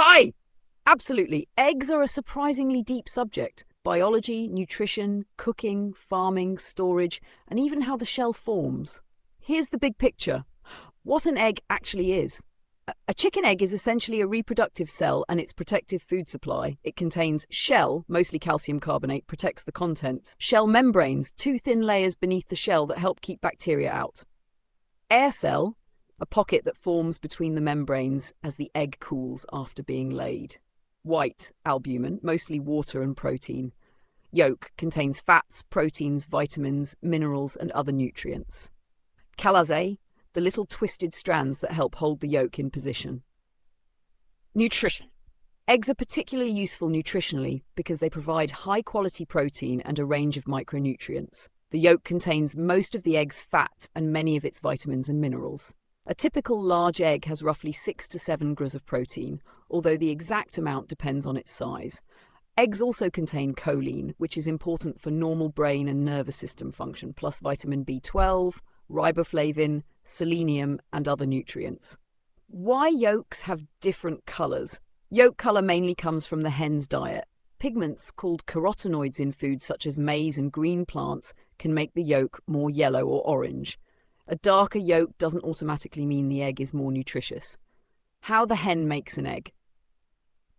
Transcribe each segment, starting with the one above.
Hi! Absolutely. Eggs are a surprisingly deep subject. Biology, nutrition, cooking, farming, storage, and even how the shell forms. Here's the big picture. What an egg actually is. A chicken egg is essentially a reproductive cell and its protective food supply. It contains shell, mostly calcium carbonate, protects the contents. Shell membranes, two thin layers beneath the shell that help keep bacteria out. Air cell, a pocket that forms between the membranes as the egg cools after being laid. White, albumin, mostly water and protein. Yolk contains fats, proteins, vitamins, minerals, and other nutrients. Calazae, the little twisted strands that help hold the yolk in position. Nutrition. Eggs are particularly useful nutritionally because they provide high-quality protein and a range of micronutrients. The yolk contains most of the egg's fat and many of its vitamins and minerals. A typical large egg has roughly 6 to 7 grams of protein, although the exact amount depends on its size. Eggs also contain choline, which is important for normal brain and nervous system function, plus vitamin B12, riboflavin, selenium, and other nutrients. Why yolks have different colours? Yolk colour mainly comes from the hen's diet. Pigments called carotenoids in foods such as maize and green plants can make the yolk more yellow or orange. A darker yolk doesn't automatically mean the egg is more nutritious. How the hen makes an egg.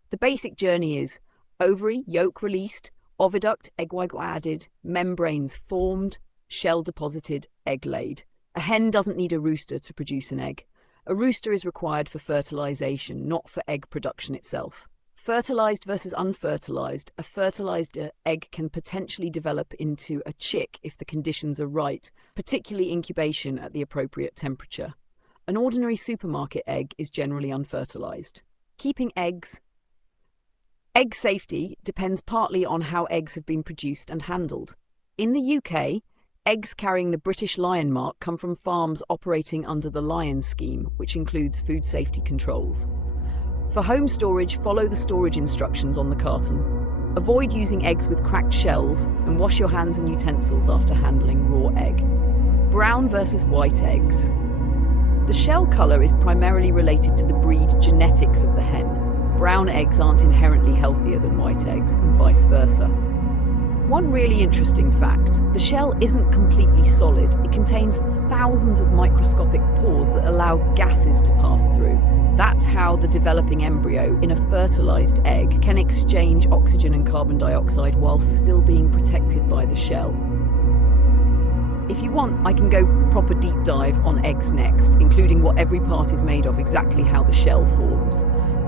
The basic journey is ovary, yolk released, oviduct, egg white added, membranes formed, shell deposited, egg laid. A hen doesn't need a rooster to produce an egg. A rooster is required for fertilization, not for egg production itself. Fertilized versus unfertilized, a fertilized egg can potentially develop into a chick if the conditions are right, particularly incubation at the appropriate temperature. An ordinary supermarket egg is generally unfertilized. Keeping eggs. Egg safety depends partly on how eggs have been produced and handled. In the UK, eggs carrying the British Lion mark come from farms operating under the Lion scheme, which includes food safety controls. For home storage, follow the storage instructions on the carton. Avoid using eggs with cracked shells and wash your hands and utensils after handling raw egg. Brown versus white eggs. The shell colour is primarily related to the breed genetics of the hen. Brown eggs aren't inherently healthier than white eggs, and vice versa. One really interesting fact, the shell isn't completely solid. It contains thousands of microscopic pores that allow gases to pass through. That's how the developing embryo in a fertilized egg can exchange oxygen and carbon dioxide while still being protected by the shell. If you want, I can go proper deep dive on eggs next, including what every part is made of, exactly how the shell forms.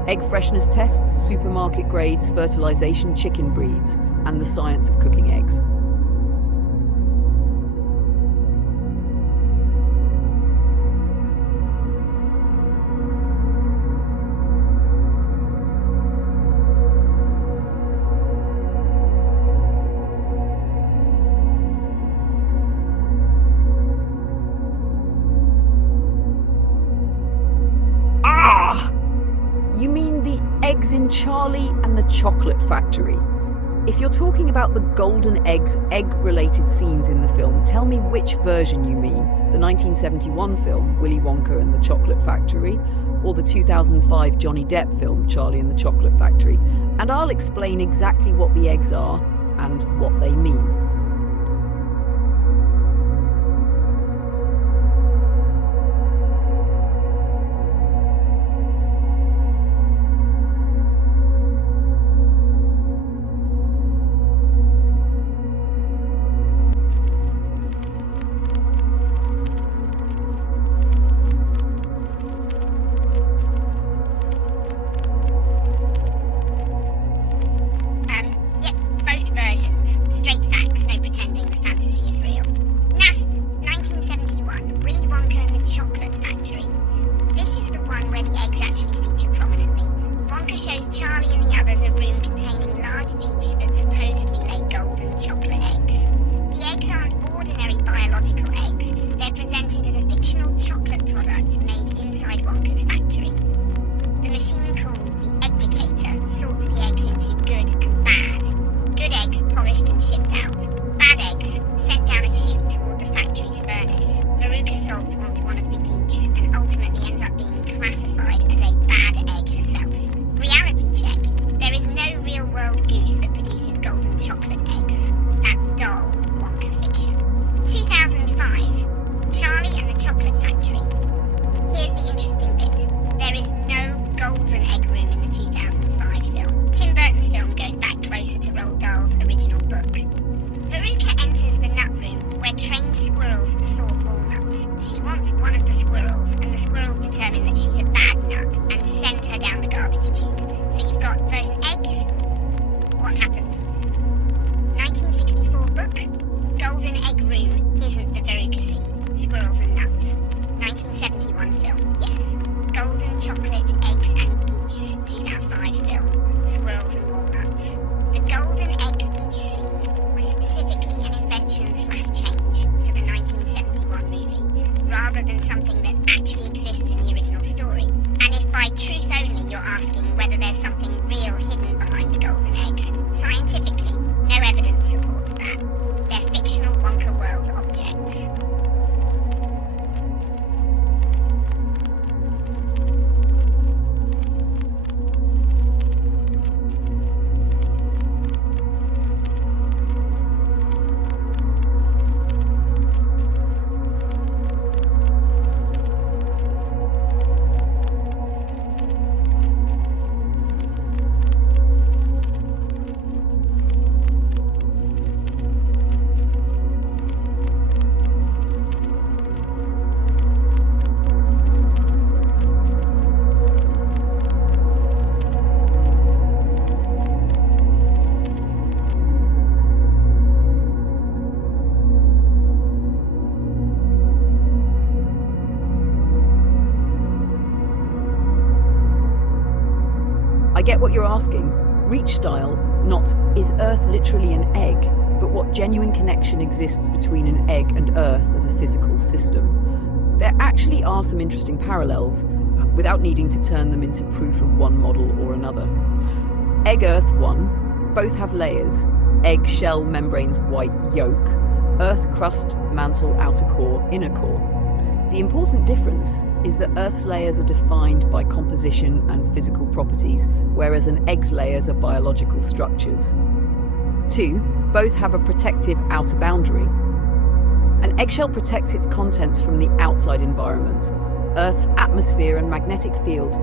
Egg freshness tests, supermarket grades, fertilization, chicken breeds, and the science of cooking eggs. Ah! You mean the eggs in Charlie and the Chocolate Factory? If you're talking about the golden eggs, egg-related scenes in the film, tell me which version you mean. The 1971 film, Willy Wonka and the Chocolate Factory, or the 2005 Johnny Depp film, Charlie and the Chocolate Factory, and I'll explain exactly what the eggs are and what they mean. Both versions. Straight facts. I get what you're asking. Reach style, not is Earth literally an egg, but what genuine connection exists between an egg and Earth as a physical system. There actually are some interesting parallels, without needing to turn them into proof of one model or another. Egg Earth 1, both have layers. Egg shell membranes, white yolk. Earth crust, mantle, outer core, inner core. The important difference is that Earth's layers are defined by composition and physical properties, whereas an egg's layers are biological structures. 2, both have a protective outer boundary. An eggshell protects its contents from the outside environment. Earth's atmosphere and magnetic field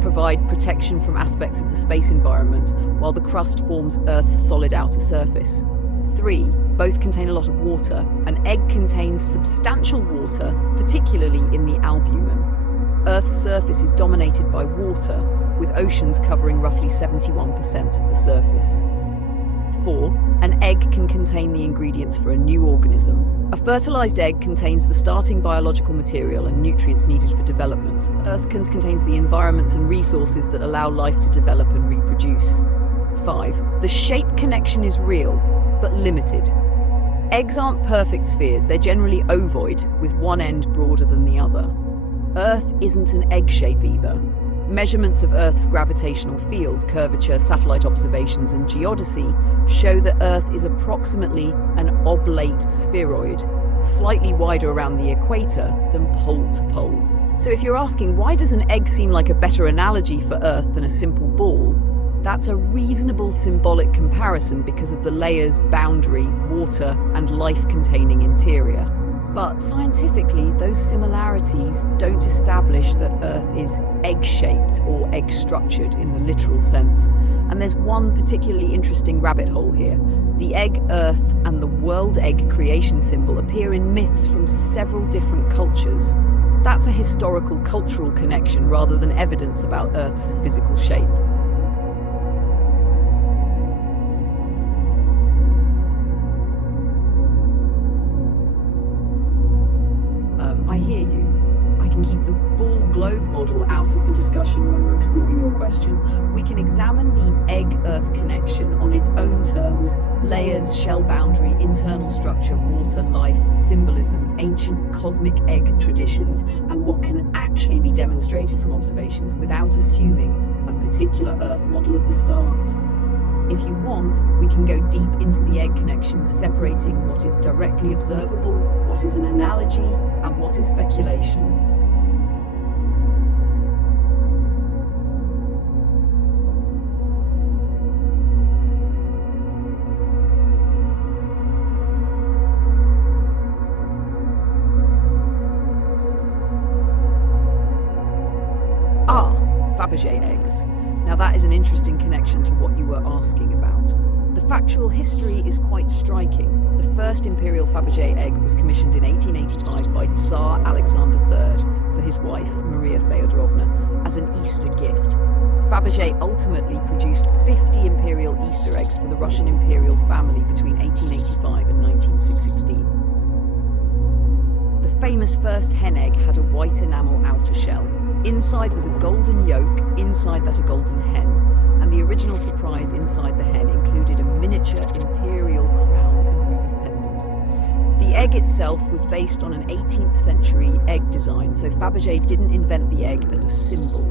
provide protection from aspects of the space environment, while the crust forms Earth's solid outer surface. 3, both contain a lot of water. An egg contains substantial water, particularly in the albumen. Earth's surface is dominated by water, with oceans covering roughly 71% of the surface. 4, an egg can contain the ingredients for a new organism. A fertilized egg contains the starting biological material and nutrients needed for development. Earth contains the environments and resources that allow life to develop and reproduce. 5, the shape connection is real, but limited. Eggs aren't perfect spheres, they're generally ovoid, with one end broader than the other. Earth isn't an egg shape either. Measurements of Earth's gravitational field, curvature, satellite observations, and geodesy show that Earth is approximately an oblate spheroid, slightly wider around the equator than pole to pole. So if you're asking why does an egg seem like a better analogy for Earth than a simple ball, that's a reasonable symbolic comparison because of the layers, boundary, water, and life-containing interior. But scientifically, those similarities don't establish that Earth is egg-shaped or egg-structured in the literal sense. And there's one particularly interesting rabbit hole here. The egg Earth and the world egg creation symbol appear in myths from several different cultures. That's a historical cultural connection rather than evidence about Earth's physical shape. I hear you. I can keep the ball globe model out of the discussion when we're exploring your question. We can examine the egg-Earth connection on its own terms: layers, shell boundary, internal structure, water, life, symbolism, ancient cosmic egg traditions, and what can actually be demonstrated from observations without assuming a particular Earth model at the start. If you want, we can go deep into the egg connection, separating what is directly observable, what is an analogy, and what is speculation. Fabergé eggs. Now that is an interesting connection to what you were asking about. The factual history is quite striking. The first imperial Fabergé egg was commissioned in 1885 by Tsar Alexander III for his wife, Maria Feodorovna, as an Easter gift. Fabergé ultimately produced 50 imperial Easter eggs for the Russian imperial family between 1885 and 1916. The famous first hen egg had a white enamel outer shell. Inside was a golden yolk, inside that a golden hen, and the original surprise inside the hen included a miniature imperial crown and ruby pendant. The egg itself was based on an 18th century egg design, so Fabergé didn't invent the egg as a symbol.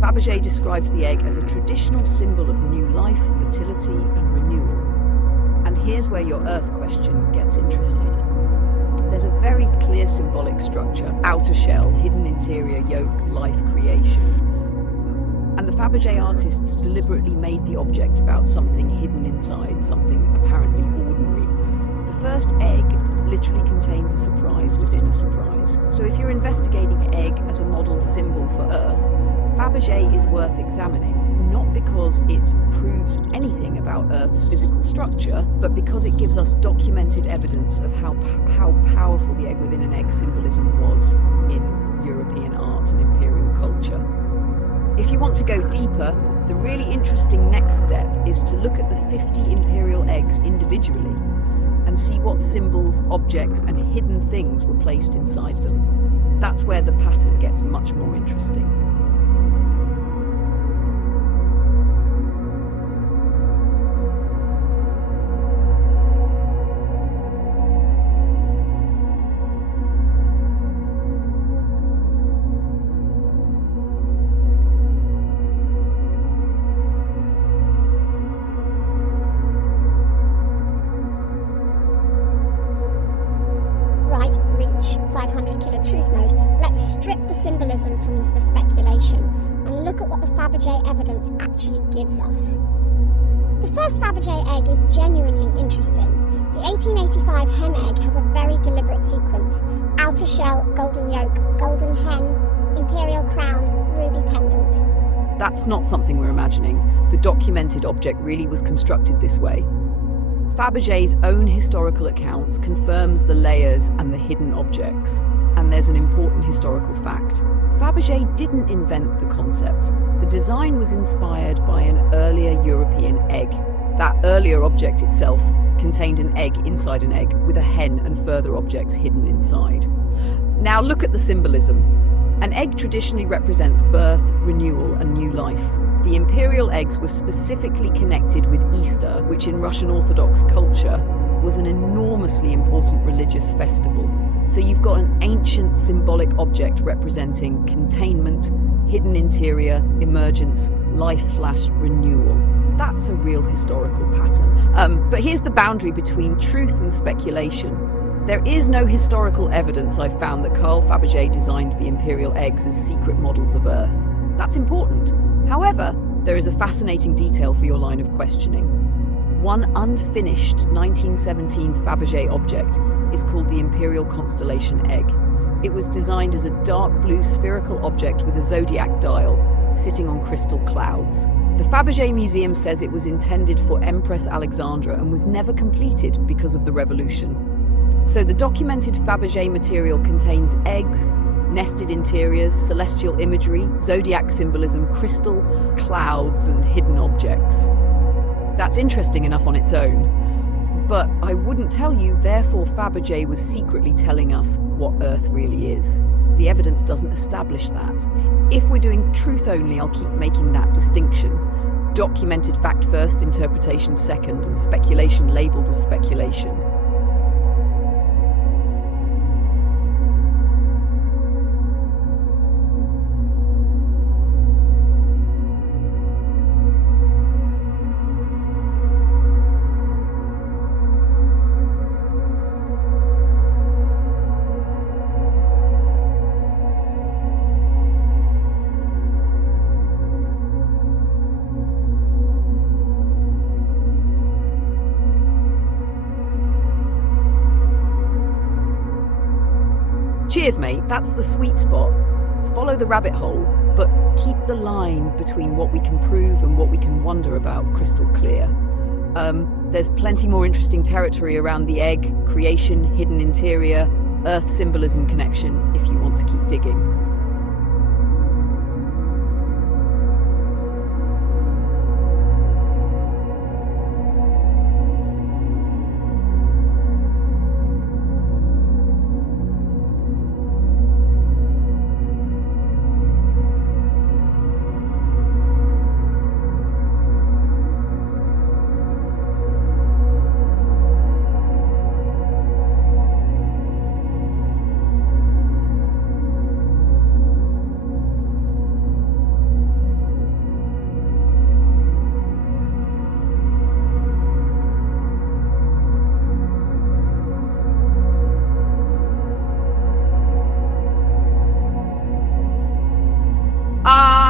Fabergé describes the egg as a traditional symbol of new life, fertility, and renewal. And here's where your Earth question gets interesting. There's a very clear symbolic structure: outer shell, hidden interior, yolk, life, creation. And the Fabergé artists deliberately made the object about something hidden inside, something apparently ordinary. The first egg literally contains a surprise within a surprise. So if you're investigating egg as a model symbol for Earth, Fabergé is worth examining. Not because it proves anything about Earth's physical structure, but because it gives us documented evidence of how powerful the egg within an egg symbolism was in European art and imperial culture. If you want to go deeper, the really interesting next step is to look at the 50 imperial eggs individually and see what symbols, objects, and hidden things were placed inside them. That's where the pattern gets much more interesting. criticism from the speculation and look at what the Fabergé evidence actually gives us. The first Fabergé egg is genuinely interesting. The 1885 hen egg has a very deliberate sequence: outer shell, golden yolk, golden hen, imperial crown, ruby pendant. That's not something we're imagining. The documented object really was constructed this way. Fabergé's own historical account confirms the layers and the hidden objects. And there's an important historical fact. Fabergé didn't invent the concept. The design was inspired by an earlier European egg. That earlier object itself contained an egg inside an egg, with a hen and further objects hidden inside. Now look at the symbolism. An egg traditionally represents birth, renewal, and new life. The imperial eggs were specifically connected with Easter, which in Russian Orthodox culture was an enormously important religious festival. So you've got an ancient symbolic object representing containment, hidden interior, emergence, life/renewal. That's a real historical pattern. But here's the boundary between truth and speculation. There is no historical evidence I've found that Carl Fabergé designed the imperial eggs as secret models of Earth. That's important. However, there is a fascinating detail for your line of questioning. One unfinished 1917 Fabergé object is called the Imperial Constellation Egg. It was designed as a dark blue spherical object with a zodiac dial sitting on crystal clouds. The Fabergé Museum says it was intended for Empress Alexandra and was never completed because of the revolution. So the documented Fabergé material contains eggs, nested interiors, celestial imagery, zodiac symbolism, crystal, clouds, and hidden objects. That's interesting enough on its own, but I wouldn't tell you, therefore Fabergé was secretly telling us what Earth really is. The evidence doesn't establish that. If we're doing truth only, I'll keep making that distinction. Documented fact first, interpretation second, and speculation labelled as speculation. Cheers, mate. That's the sweet spot. Follow the rabbit hole, but keep the line between what we can prove and what we can wonder about crystal clear. There's plenty more interesting territory around the egg, creation, hidden interior, Earth symbolism connection, if you want to keep digging.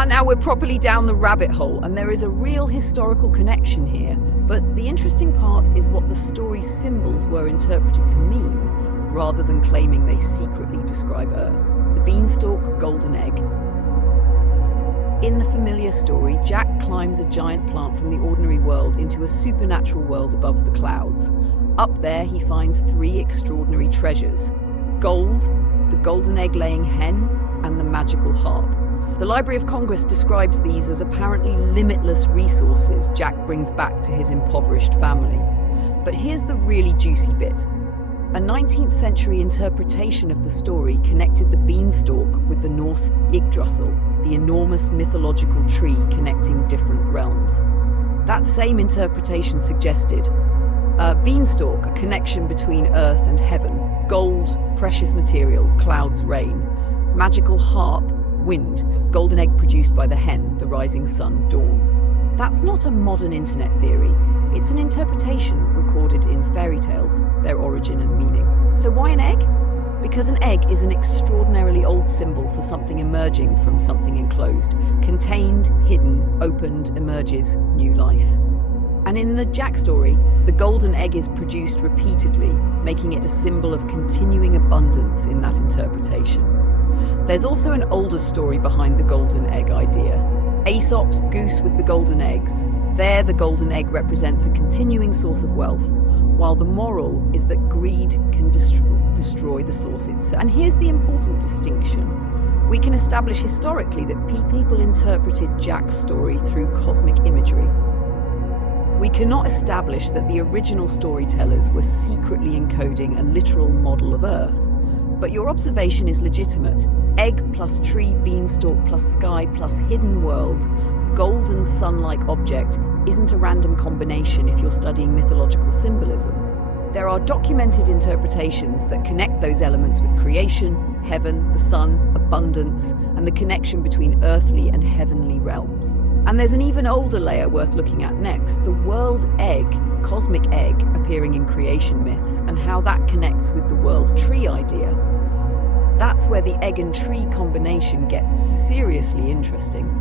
Now we're properly down the rabbit hole, and there is a real historical connection here. But the interesting part is what the story's symbols were interpreted to mean, rather than claiming they secretly describe Earth. The beanstalk, golden egg. In the familiar story, Jack climbs a giant plant from the ordinary world into a supernatural world above the clouds. Up there, he finds three extraordinary treasures: gold, the golden egg-laying hen, and the magical harp. The Library of Congress describes these as apparently limitless resources Jack brings back to his impoverished family. But here's the really juicy bit. A 19th century interpretation of the story connected the beanstalk with the Norse Yggdrasil, the enormous mythological tree connecting different realms. That same interpretation suggested beanstalk, a connection between earth and heaven; gold, precious material; clouds, rain; magical harp, wind; golden egg produced by the hen, the rising sun, dawn. That's not a modern internet theory. It's an interpretation recorded in fairy tales, their origin and meaning. So why an egg? Because an egg is an extraordinarily old symbol for something emerging from something enclosed. Contained, hidden, opened, emerges, new life. And in the Jack story, the golden egg is produced repeatedly, making it a symbol of continuing abundance in that interpretation. There's also an older story behind the golden egg idea. Aesop's Goose with the Golden Eggs. There, the golden egg represents a continuing source of wealth, while the moral is that greed can destroy the source itself. And here's the important distinction. We can establish historically that people interpreted Jack's story through cosmic imagery. We cannot establish that the original storytellers were secretly encoding a literal model of Earth. But your observation is legitimate. Egg plus tree, beanstalk plus sky plus hidden world, golden sun-like object isn't a random combination if you're studying mythological symbolism. There are documented interpretations that connect those elements with creation, heaven, the sun, abundance, and the connection between earthly and heavenly realms. And there's an even older layer worth looking at next, the world egg, cosmic egg, appearing in creation myths, and how that connects with the world tree idea. That's where the egg and tree combination gets seriously interesting.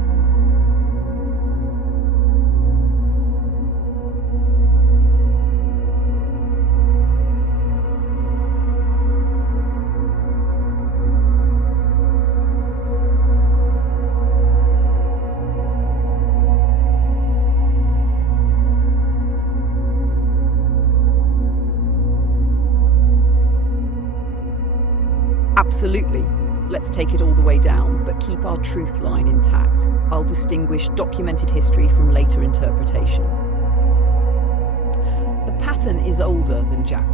Absolutely. Let's take it all the way down, but keep our truth line intact. I'll distinguish documented history from later interpretation. The pattern is older than Jack.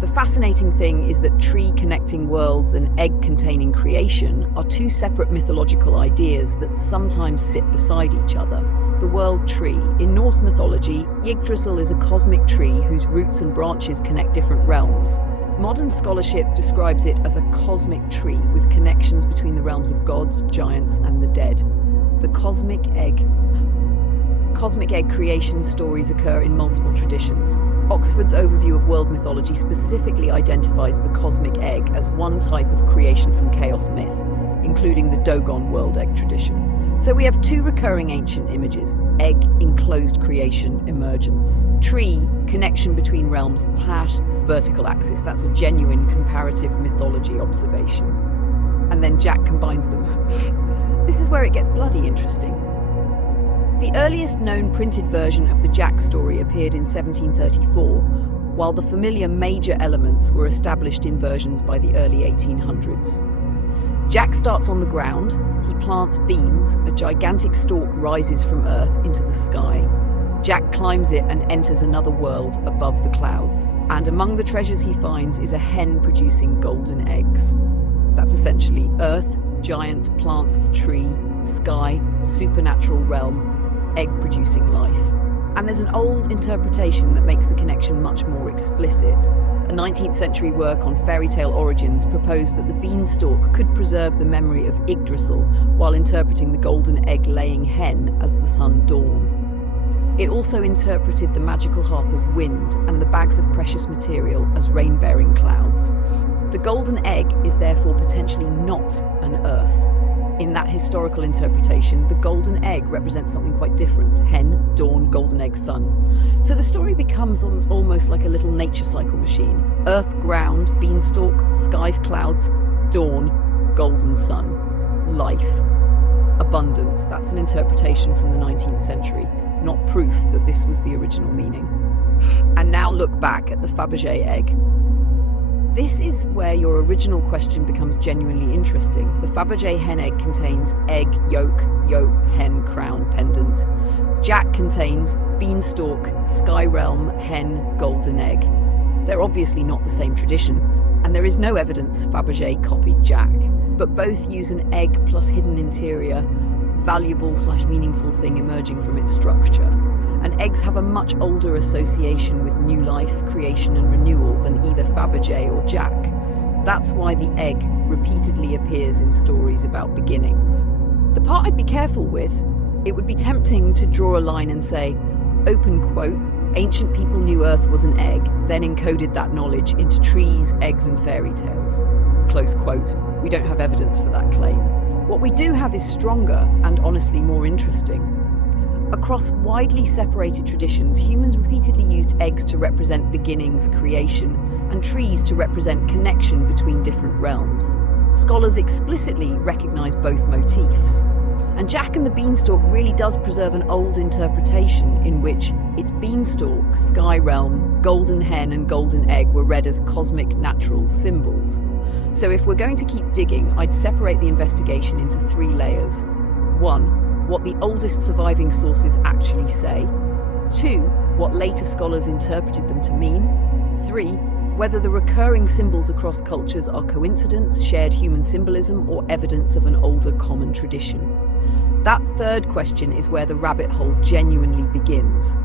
The fascinating thing is that tree connecting worlds and egg containing creation are two separate mythological ideas that sometimes sit beside each other. The world tree. In Norse mythology, Yggdrasil is a cosmic tree whose roots and branches connect different realms. Modern scholarship describes it as a cosmic tree with connections between the realms of gods, giants, and the dead. The cosmic egg creation stories occur in multiple traditions. Oxford's overview of world mythology specifically identifies the cosmic egg as one type of creation from chaos myth, including the Dogon world egg tradition. So we have two recurring ancient images: egg, enclosed creation, emergence; tree, connection between realms; pat, vertical axis. That's a genuine comparative mythology observation. And then Jack combines them. This is where it gets bloody interesting. The earliest known printed version of the Jack story appeared in 1734, while the familiar major elements were established in versions by the early 1800s. Jack starts on the ground. He plants beans. A gigantic stalk rises from earth into the sky. Jack climbs it and enters another world above the clouds. And among the treasures he finds is a hen producing golden eggs. That's essentially earth, giant, plants, tree, sky, supernatural realm, egg producing life. And there's an old interpretation that makes the connection much more explicit. A 19th century work on fairy tale origins proposed that the beanstalk could preserve the memory of Yggdrasil while interpreting the golden egg-laying hen as the sun dawn. It also interpreted the magical harp as wind and the bags of precious material as rain-bearing clouds. The golden egg is therefore potentially not an earth. In that historical interpretation, the golden egg represents something quite different: hen, dawn, golden egg, sun. So the story becomes almost like a little nature cycle machine. Earth, ground, beanstalk, sky, clouds, dawn, golden sun. Life. Abundance. That's an interpretation from the 19th century, not proof that this was the original meaning. And now look back at the Fabergé egg. This is where your original question becomes genuinely interesting. The Fabergé hen egg contains egg, yolk, hen, crown, pendant. Jack contains beanstalk, sky realm, hen, golden egg. They're obviously not the same tradition, and there is no evidence Fabergé copied Jack, but both use an egg plus hidden interior, valuable/meaningful thing emerging from its structure. And eggs have a much older association with new life, creation and renewal than either Fabergé or Jack. That's why the egg repeatedly appears in stories about beginnings. The part I'd be careful with, it would be tempting to draw a line and say, open quote, ancient people knew Earth was an egg, then encoded that knowledge into trees, eggs and fairy tales. close quote. We don't have evidence for that claim. What we do have is stronger and honestly more interesting. Across widely separated traditions, humans repeatedly used eggs to represent beginnings, creation, and trees to represent connection between different realms. Scholars explicitly recognize both motifs. And Jack and the Beanstalk really does preserve an old interpretation in which its beanstalk, sky realm, golden hen, and golden egg were read as cosmic natural symbols. So if we're going to keep digging, I'd separate the investigation into 3 layers. 1, what the oldest surviving sources actually say. 2, what later scholars interpreted them to mean. 3, whether the recurring symbols across cultures are coincidence, shared human symbolism, or evidence of an older common tradition. That third question is where the rabbit hole genuinely begins.